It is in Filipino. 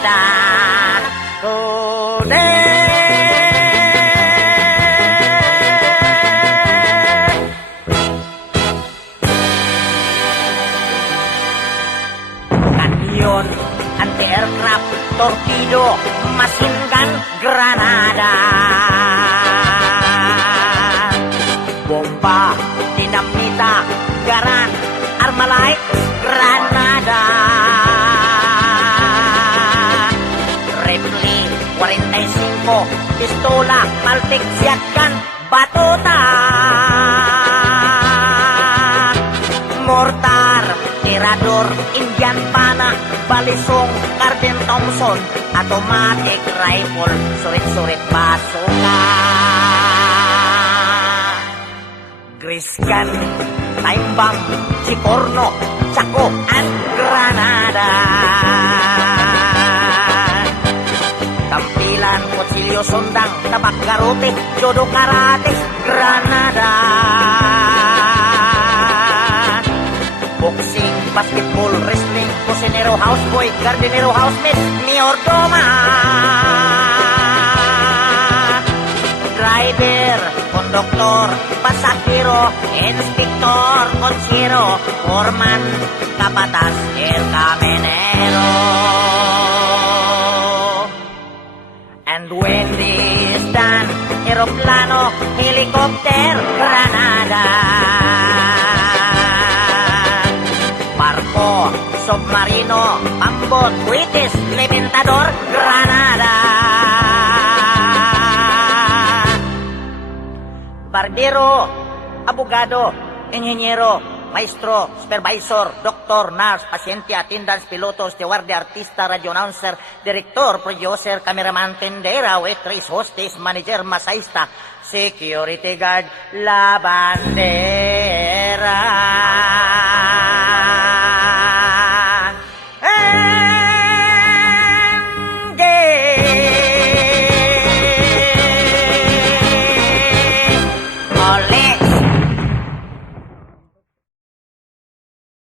Granada. Kanyon, anti-aircraft, torpedo, machine gun, Granada. Bomba, dinamita, garan, arma light, Granada. Rifle, 45, pistola, Baltic shotgun, batuta. Mortar, tirador, Indian pana, balisong, Carden Thompson, automatic rifle, surit-surit basuka. Grease gun, time bomb, Ciporno, Chaco, and Granada. Tampilan, kutsilyo, sundang, tabak garote, judo karate, Granada. Boxing, basketball, wrestling, cocinero, houseboy, gardenero, housemate, mayordomo. Driver, konduktor, pasahero, inspektor, konsero, foreman, kapatas, el caminero. And when this done, aeroplano, helicopter, Granada. Barko, submarino, pambot, buitis, levantador, Granada. Barbero, abogado, ingenyero, maestro, supervisor, doktor, nurse, pasyente, attendants, piloto, steward, artista, radio announcer, director, producer, cameraman, tendera, waitress, hostess, manager, masahista, security guard, labandera.